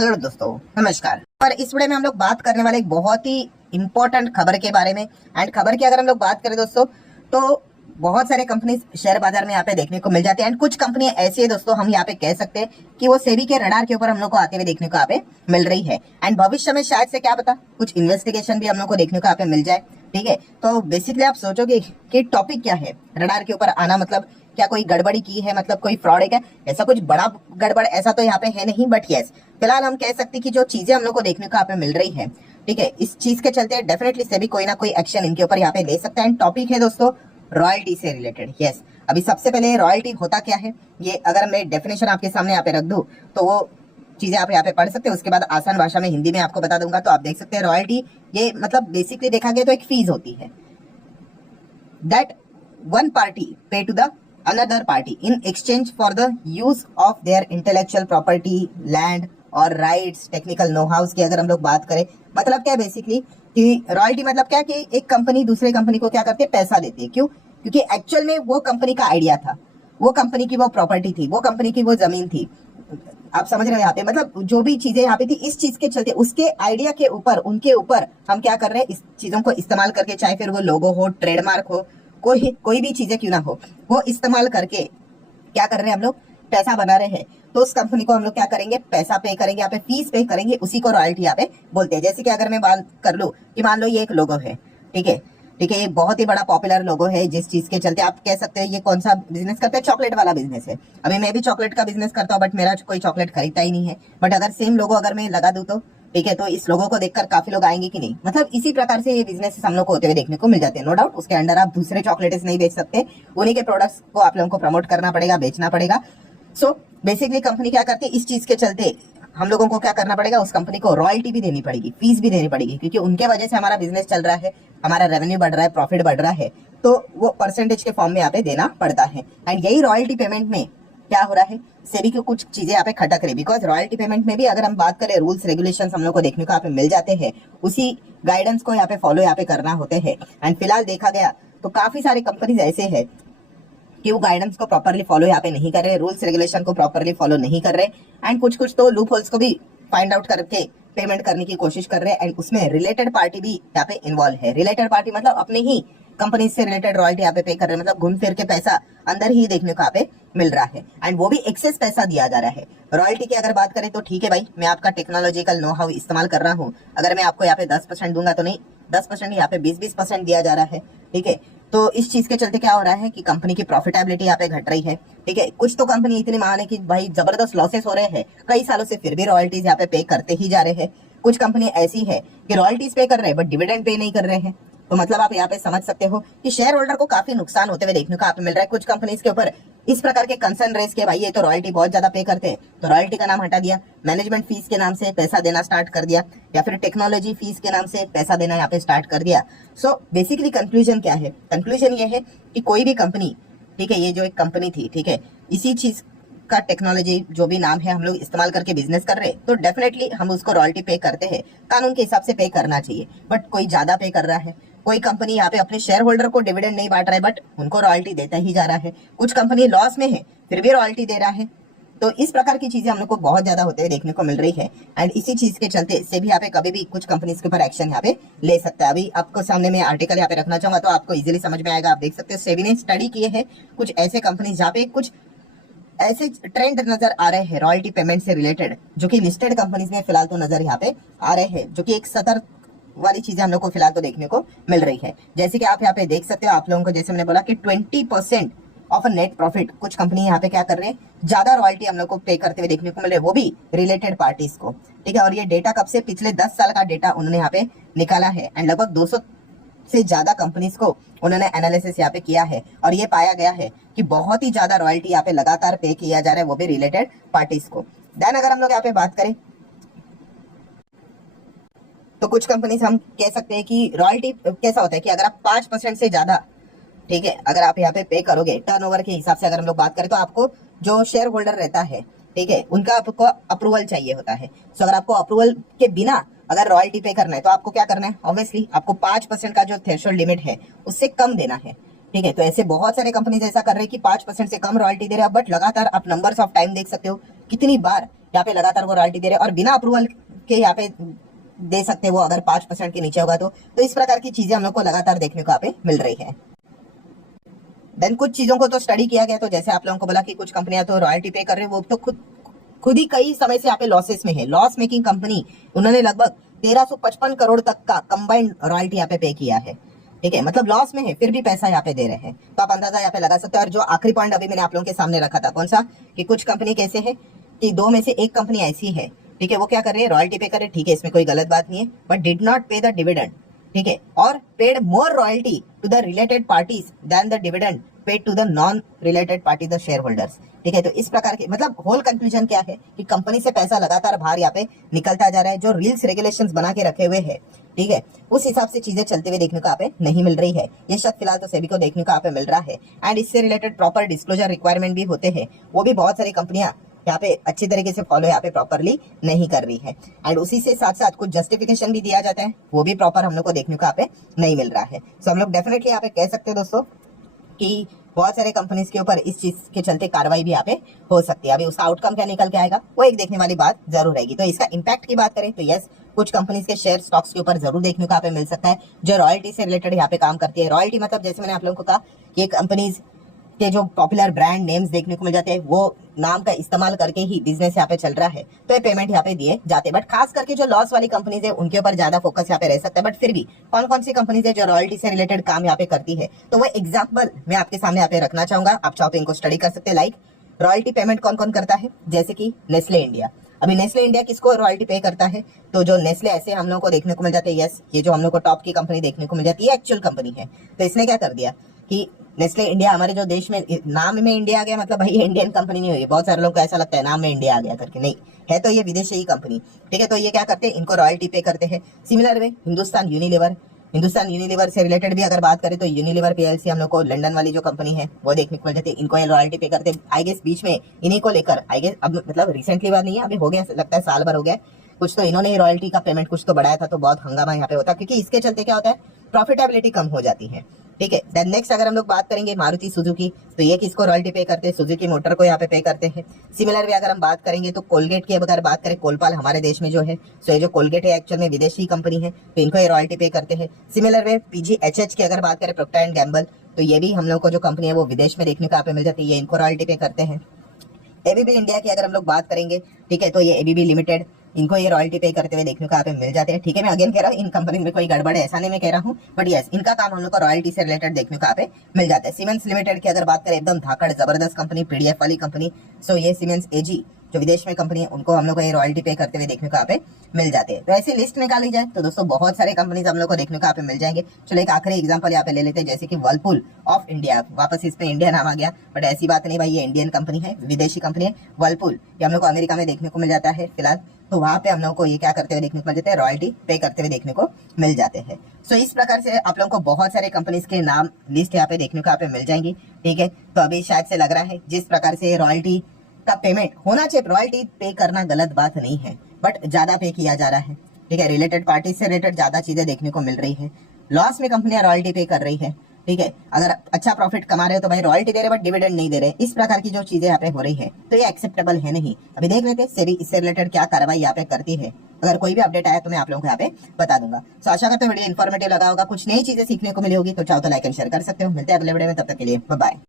Hello दोस्तों, नमस्कार। और इस वीडियो में हम लोग बात करने वाले एक बहुत ही इंपॉर्टेंट खबर के बारे में। एंड खबर की अगर हम लोग बात करें दोस्तों, तो बहुत सारे कंपनीज शेयर बाजार में यहाँ पे देखने को मिल जाते हैं। एंड कुछ कंपनियां ऐसी है दोस्तों, हम यहाँ पे कह सकते हैं कि वो सेबी के रडार के ऊपर हम लोग को आते हुए देखने को यहाँ पे मिल रही है। एंड भविष्य में शायद से क्या पता कुछ इन्वेस्टिगेशन भी हम लोग को देखने को यहाँ पे मिल जाए। ठीक है, तो बेसिकली आप सोचोगे कि टॉपिक क्या है, रडार के ऊपर आना मतलब क्या कोई गड़बड़ी की है, मतलब कोई फ्रॉड है क्या? ऐसा कुछ बड़ा गड़बड़ ऐसा तो यहाँ पे है नहीं, बट यस फिलहाल हम कह सकते हैं कि जो चीजें हम लोग को देखने को यहाँ पे मिल रही है, ठीक है, इस चीज के चलते डेफिनेटली सेबी कोई ना कोई एक्शन इनके ऊपर यहाँ पे ले सकता है। एंड टॉपिक है दोस्तों रॉयल्टी से रिलेटेड। यस, अभी सबसे पहले रॉयल्टी होता क्या है, ये अगर मैं डेफिनेशन आपके सामने यहाँ पे रख दूं तो वो चीजें आप यहाँ पे पढ़ सकते हैं। उसके बाद आसान भाषा में हिंदी में आपको बता दूंगा। तो आप देख सकते हैं रॉयल्टी ये मतलब बेसिकली देखा गया तो एक फीस होती है that one party pay to the another party in exchange for the use of their intellectual property, land और rights, technical know-hows की अगर हम लोग बात करें, मतलब क्या है बेसिकली कि रॉयल्टी मतलब क्या कि एक कंपनी दूसरे कंपनी को क्या करती है, पैसा देती है। क्यों? क्योंकि एक्चुअल में वो कंपनी का आइडिया था, वो कंपनी की वो प्रॉपर्टी थी, वो कंपनी की वो जमीन थी। आप समझ रहे हो यहाँ पे, मतलब जो भी चीजें यहाँ पे थी इस चीज के चलते उसके आइडिया के ऊपर, उनके ऊपर हम क्या कर रहे हैं, इस चीजों को इस्तेमाल करके, चाहे फिर वो लोगो हो, ट्रेडमार्क हो, कोई भी चीजें क्यों ना हो, वो इस्तेमाल करके क्या कर रहे हैं हम लोग, पैसा बना रहे हैं। तो उस कंपनी को हम लोग क्या करेंगे, पैसा पे करेंगे, यहाँ पे फीस पे करेंगे, उसी को रॉयल्टी यहाँ पे बोलते हैं। जैसे कि अगर मैं बात कर लूं कि मान लो ये एक लोगो है, ठीक है, ठीक है, ये बहुत ही बड़ा पॉपुलर लोगो है जिस चीज के चलते आप कह सकते हैं ये कौन सा बिजनेस करते हैं, चॉकलेट वाला बिजनेस है। अभी मैं भी चॉकलेट का बिजनेस करता हूँ, बट मेरा कोई चॉकलेट खरीदता ही नहीं है। बट अगर सेम लोगो अगर मैं लगा दूं तो ठीक है, तो इस लोगों को देखकर काफी लोग आएंगे कि नहीं, मतलब इसी प्रकार से ये बिजनेस हम लोग को होते हुए देखने को मिल जाते हैं। नो डाउट उसके अंडर आप दूसरे चॉकलेट्स नहीं बेच सकते, उन्हीं के प्रोडक्ट्स को आप लोगों को प्रमोट करना पड़ेगा, बेचना पड़ेगा। सो बेसिकली कंपनी क्या करती है, इस चीज के चलते हम लोगों को क्या करना पड़ेगा, उस कंपनी को रॉयल्टी भी देनी पड़ेगी, फीस भी देनी पड़ेगी, क्योंकि उनके वजह से हमारा बिजनेस चल रहा है, हमारा रेवेन्यू बढ़ रहा है, प्रॉफिट बढ़ रहा है, तो वो परसेंटेज के फॉर्म में यहाँ पे देना पड़ता है। एंड यही रॉयल्टी पेमेंट में क्या हो रहा है, सेबी को कुछ चीजें यहाँ पे खटक रही, बिकॉज रॉयल्टी पेमेंट में भी अगर हम बात करें रूल्स रेगुलेशंस हम लोग को देखने को यहाँ पे मिल जाते हैं, उसी गाइडेंस को यहाँ पे फॉलो यहाँ पे करना होते हैं। एंड फिलहाल देखा गया तो काफी सारे कंपनीज ऐसे है कि वो गाइडेंस को प्रॉपरली फॉलो यहाँ पे नहीं कर रहे, रूल्स रेगुलेशन को प्रॉपरली फॉलो नहीं कर रहे। एंड कुछ कुछ तो लूप होल्स को भी फाइंड आउट करके पेमेंट करने की कोशिश कर रहे हैं। एंड उसमें रिलेटेड पार्टी भी यहाँ पे इन्वॉल्व है। रिलेटेड पार्टी मतलब अपने ही कंपनी से रिलेटेड रॉयल्टी यहाँ पे कर रहे हैं, मतलब घूम फिर के पैसा अंदर ही देखने को यहाँ पे मिल रहा है। एंड वो भी एक्सेस पैसा दिया जा रहा है। रॉयल्टी की अगर बात करें तो ठीक है भाई, मैं आपका टेक्नोलॉजिकल नो हाउ इस्तेमाल कर रहा हूँ, अगर मैं आपको यहाँ पे 10% दूंगा तो नहीं 10%, यहाँ पे 20-20% दिया जा रहा है। ठीक है, तो इस चीज के चलते क्या हो रहा है कि कंपनी की प्रॉफिटेबिलिटी यहाँ पे घट रही है। ठीक है, कुछ तो कंपनी इतनी महान है कि भाई जबरदस्त लॉसेस हो रहे हैं कई सालों से, फिर भी रॉयल्टीज यहाँ पे करते ही जा रहे हैं। कुछ कंपनी ऐसी है कि रॉयल्टीज पे कर रहे हैं बट डिविडेंड पे नहीं कर रहे हैं। तो मतलब आप यहाँ पे समझ सकते हो कि शेयर होल्डर को काफी नुकसान होते हुए देखने को आप मिल रहा है। कुछ कंपनीज के ऊपर इस प्रकार के कंसर्न रेस के भाई ये तो रॉयल्टी बहुत ज्यादा पे करते हैं, तो रॉयल्टी का नाम हटा दिया, मैनेजमेंट फीस के नाम से पैसा देना स्टार्ट कर दिया, या फिर टेक्नोलॉजी फीस के नाम से पैसा देना यहाँ पे स्टार्ट कर दिया। सो बेसिकली कंक्लूजन क्या है, कंक्लूजन ये है कि कोई भी कंपनी, ठीक है, ये जो एक कंपनी थी, ठीक है, इसी चीज का टेक्नोलॉजी जो भी नाम है हम लोग इस्तेमाल करके बिजनेस कर रहे हैं, तो डेफिनेटली हम उसको रॉयल्टी पे करते हैं, कानून के हिसाब से पे करना चाहिए। बट कोई ज्यादा पे कर रहा है, कोई कंपनी यहाँ पे अपने शेयर होल्डर को डिविडेंड नहीं बांट रहा है बट उनको रॉयल्टी देता ही जा रहा है, कुछ कंपनी लॉस में है फिर भी रॉयल्टी दे रहा है। तो इस प्रकार की चीजें हम लोग को बहुत ज्यादा होते हुए देखने को मिल रही है। एंड इसी चीज के चलते से भी यहाँ पे कभी भी कुछ कंपनीज के ऊपर एक्शन यहाँ पे ले सकता है। अभी आपको सामने में आर्टिकल यहाँ पे रखना चाहूंगा तो आपको इजीली समझ में आएगा। आप देख सकते हो सेबी ने स्टडी किए हैं कुछ ऐसे कंपनीज जहाँ पे कुछ ऐसे ट्रेंड नजर आ रहे हैं रॉयल्टी पेमेंट से रिलेटेड, जो कि लिस्टेड कंपनीज में फिलहाल तो नजर यहाँ पे आ रहे हैं, जो कि एक सतर्क वाली चीजें हम लोग को फिलहाल तो देखने को मिल रही है। जैसे कि आप यहाँ पे देख सकते हो, आप लोगों को जैसे मैंने बोला कि 20% ऑफ अ नेट प्रॉफिट कुछ कंपनी यहाँ पे क्या कर रहे हैं, ज्यादा रॉयल्टी हम लोग को पे करते हुए देखने को मिल रहे हैं, वो भी रिलेटेड पार्टीज को। ठीक है, और ये डेटा कब से, पिछले 10 साल का डेटा उन्होंने यहाँ पे निकाला है। एंड लगभग 200 से ज्यादा कंपनीज को उन्होंने एनालिसिस यहाँ पे किया है, और ये पाया गया है कि बहुत ही ज्यादा रॉयल्टी यहाँ पे लगातार पे किया जा रहा है, वो भी रिलेटेड पार्टीज को। देन अगर हम लोग यहाँ पे बात करें तो कुछ कंपनीज हम कह सकते हैं कि रॉयल्टी कैसा होता है कि अगर आप 5% से ज्यादा, ठीक है, अगर आप यहाँ पे करोगे टर्नओवर के हिसाब से, अगर हम लोग बात करें तो आपको जो शेयर होल्डर रहता है, ठीक है, उनका आपको अप्रूवल चाहिए होता है। सो अगर आपको अप्रूवल के बिना अगर रॉयल्टी पे करना है तो आपको क्या करना है, ऑब्वियसली आपको 5% का जो थ्रेशोल्ड लिमिट है उससे कम देना है। ठीक है, तो ऐसे बहुत सारे कंपनीज ऐसा कर रहे हैं कि 5% से कम रॉयल्टी दे रहे हैं, बट लगातार आप नंबर्स ऑफ टाइम देख सकते हो कितनी बार यहाँ पे लगातार वो रॉयल्टी दे रहे हैं और बिना अप्रूवल के यहाँ पे दे सकते हैं वो, अगर 5% के नीचे होगा तो इस प्रकार की चीजें हम लोग को लगातार देखने को यहाँ पे मिल रही है। देन कुछ चीजों को तो स्टडी किया गया, तो जैसे आप लोगों को बोला कि कुछ कंपनियां तो रॉयल्टी पे कर रहे हैं, वो तो खुद ही कई समय से यहाँ पे लॉसेस में है। लॉस मेकिंग कंपनी, उन्होंने लगभग 1355 करोड़ तक का कंबाइंड रॉयल्टी यहाँ पे पे किया है। ठीक है, मतलब लॉस में है फिर भी पैसा यहाँ पे दे रहे हैं, तो आप अंदाजा यहाँ पे लगा सकते हो। और जो आखिरी पॉइंट अभी मैंने आप लोगों के सामने रखा था, कौन सा, कि कुछ कंपनी कैसे है कि दो में से एक कंपनी ऐसी है, ठीक है, वो क्या कर रही है, रॉयल्टी पे कर रही है, ठीक है, इसमें कोई गलत बात नहीं है, but did not pay the dividend, ठीक है, और paid more royalty to the related parties than the dividend paid to the non related party, the share holders. ठीक है, तो इस प्रकार के मतलब होल कंक्लूजन क्या है कि कंपनी से पैसा लगातार बाहर यहाँ पे निकलता जा रहा है, जो रूल्स रेगुलेशंस बना के रखे हुए हैं, ठीक है, उस हिसाब से चीजें चलते हुए देखने को यहाँ पे नहीं मिल रही है। ये शक फिलहाल तो सेबी को देखने को यहाँ पे मिल रहा है, एंड इससे रिलेटेड प्रॉपर डिस्क्लोजर रिक्वायरमेंट भी होते हैं, वो भी बहुत सारी कंपनियां यहाँ पे अच्छी तरीके से फॉलो यहाँ पे प्रॉपरली नहीं कर रही है। एंड उसी से साथ साथ कुछ जस्टिफिकेशन भी दिया जाता है, वो भी प्रॉपर हम लोग को देखने को यहाँ पे नहीं मिल रहा है। सो हम लोग डेफिनेटली यहाँ पे कह सकते हैं दोस्तों कि बहुत सारे कंपनीज के ऊपर इस चीज के चलते कार्रवाई भी यहाँ पे हो सकती है। अभी उसका आउटकम क्या निकल के आएगा वो एक देखने वाली बात जरूर रहेगी। तो इसका इम्पैक्ट की बात करें तो यस, कुछ कंपनीज के शेयर स्टॉक्स के ऊपर जरूर देखने को यहाँ पे मिल सकता है, जो रॉयल्टी से रिलेटेड यहाँ पे काम करती है। रॉयल्टी मतलब जैसे मैंने आप लोगों को कहा कि कंपनीज के जो पॉपुलर ब्रांड नेम्स देखने को मिल जाते हैं, वो नाम का इस्तेमाल करके ही बिजनेस यहाँ पे चल रहा है, तो ये पेमेंट यहाँ पे दिए जाते हैं। बट खास करके जो लॉस वाली कंपनीज है उनके ऊपर ज्यादा फोकस यहाँ पे रह सकता है। बट फिर भी कौन कौन सी कंपनीज है जो रॉयल्टी से रिलेटेड काम यहाँ पे करती है, तो वो एग्जाम्पल मैं आपके सामने यहाँ पे रखना चाहूंगा। आप चाहो तो इनको स्टडी कर सकते हैं। लाइक रॉयल्टी पेमेंट कौन कौन करता है, जैसे कि नेस्ले इंडिया। अभी नेस्ले इंडिया किसको रॉयल्टी पे करता है, तो जो नेस्ले ऐसे हम लोग को देखने को मिल जाते हैं। यस, ये जो हम लोग को टॉप की कंपनी देखने को मिल जाती है एक्चुअल कंपनी है। तो इसने क्या कर दिया कि नेस्ले इंडिया, हमारे जो देश में नाम में इंडिया आ गया, मतलब भाई ये इंडियन कंपनी नहीं हुई। बहुत सारे लोग को ऐसा लगता है नाम में इंडिया आ गया करके, नहीं है, तो ये विदेशी ही कंपनी। ठीक है, तो ये क्या करते हैं, इनको रॉयल्टी पे करते हैं। सिमिलर वे हिंदुस्तान यूनिलीवर से रिलेटेड भी अगर बात करें तो यूनिलीवर पीएलसी हम लोग को लंदन वाली जो कंपनी है वो देखने को मिल जाती है, इनको ये रॉयल्टी पे करते हैं। आई गेस बीच में इन्हीं को लेकर, आई गेस अब मतलब रिसेंटली बात नहीं है, अभी हो गया लगता है साल भर हो गया कुछ, तो इन्होंने रॉयल्टी का पेमेंट कुछ तो बढ़ाया था, तो बहुत हंगामा यहाँ पे होता है, क्योंकि इसके चलते क्या होता है, प्रॉफिटेबिलिटी कम हो जाती है। ठीक है, देन नेक्स्ट अगर हम लोग बात करेंगे मारुति सुजुकी, तो ये किसको रॉयल्टी पे करते हैं, सुजुकी मोटर को यहाँ पे करते हैं। सिमिलर वे अगर हम बात करेंगे तो कोलगेट की अगर बात करें, कोलपाल हमारे देश में जो है, सो ये जो कोलगेट है एक्चुअल में विदेशी कंपनी है, तो इनको ये रॉयल्टी पे करते हैं। सिमिलर वे पीजीएचएच की अगर बात करें, प्रोक्टर एंड गैम्बल, तो ये भी हम लोग को जो कंपनी है वो विदेश में देखने को यहाँ पे मिल जाती है, ये इनको रॉयल्टी पे करते हैं। एबीबी इंडिया की अगर हम लोग बात करेंगे, ठीक है, तो ये एबीबी लिमिटेड, इनको ये रॉयल्टी पे करते हुए देखने को यहाँ पे मिल जाते हैं। ठीक है, मैं अगेन कह रहा हूँ इन कंपनी में कोई गड़बड़ है ऐसा नहीं मैं कह रहा हूँ, बट यस इनका काम हम लोग को रॉयल्टी से रिलेटेड देखने को यहाँ पे मिल जाता है। सीमेंस लिमिटेड की अगर बात करें, एकदम धाकड़ जबरदस्त कंपनी, पीडीएफ वाली कंपनी, सो ये सीमेंस एजी जो विदेश में कंपनी है, उनको हम लोग को ये रॉयल्टी पे करते हुए देखने को यहाँ पे मिल जाते हैं। तो ऐसी लिस्ट निकाली जाए तो दोस्तों बहुत सारे कंपनीज हम लोग को देखने को यहाँ पे मिल जाएंगे। चलो एक आखिरी एग्जांपल यहाँ पे ले लेते हैं, जैसे कि वर्लपूल ऑफ इंडिया, वापस इस पे इंडिया नाम आ गया, बट ऐसी बात नहीं भाई, ये इंडियन कंपनी है, विदेशी कंपनी है। वर्लपूल ये हम लोग को अमेरिका में देखने को मिल जाता है फिलहाल, तो वहां पे हम लोग को ये क्या करते हुए देखने को मिल जाते हैं, रॉयल्टी पे करते हुए देखने को मिल जाते हैं। सो इस प्रकार से आप लोगों को बहुत सारे कंपनीज के नाम लिस्ट यहाँ पे देखने को यहाँ पे मिल जाएंगी। ठीक है, तो अभी शायद से लग रहा है जिस प्रकार से रॉयल्टी का पेमेंट होना चाहिए, रॉयल्टी पे करना गलत बात नहीं है, बट ज्यादा पे किया जा रहा है। ठीक है, रिलेटेड पार्टी से रिलेटेड ज्यादा चीजें देखने को मिल रही है, लॉस में कंपनियां रॉयल्टी पे कर रही है। ठीक है, अगर अच्छा प्रॉफिट कमा रहे हो तो भाई रॉयल्टी दे रहे बट डिविडेंड नहीं दे रहे, इस प्रकार की जो चीजें यहाँ पे हो रही है, तो ये एक्सेप्टेबल है नहीं। अभी देख लेते हैं सेबी इससे रिलेटेड क्या कार्रवाई यहाँ पे करती है। अगर कोई भी अपडेट आया तो मैं आप लोगों को यहाँ पे बता दूंगा। तो आशा करते हैं वीडियो इन्फॉर्मेटिव लगा होगा, कुछ नई चीजें सीखने को मिली होगी, तो चाहो तो लाइक एंड शेयर कर सकते हो। मिलते हैं अगले वीडियो में, तब तक के लिए बाय बाय।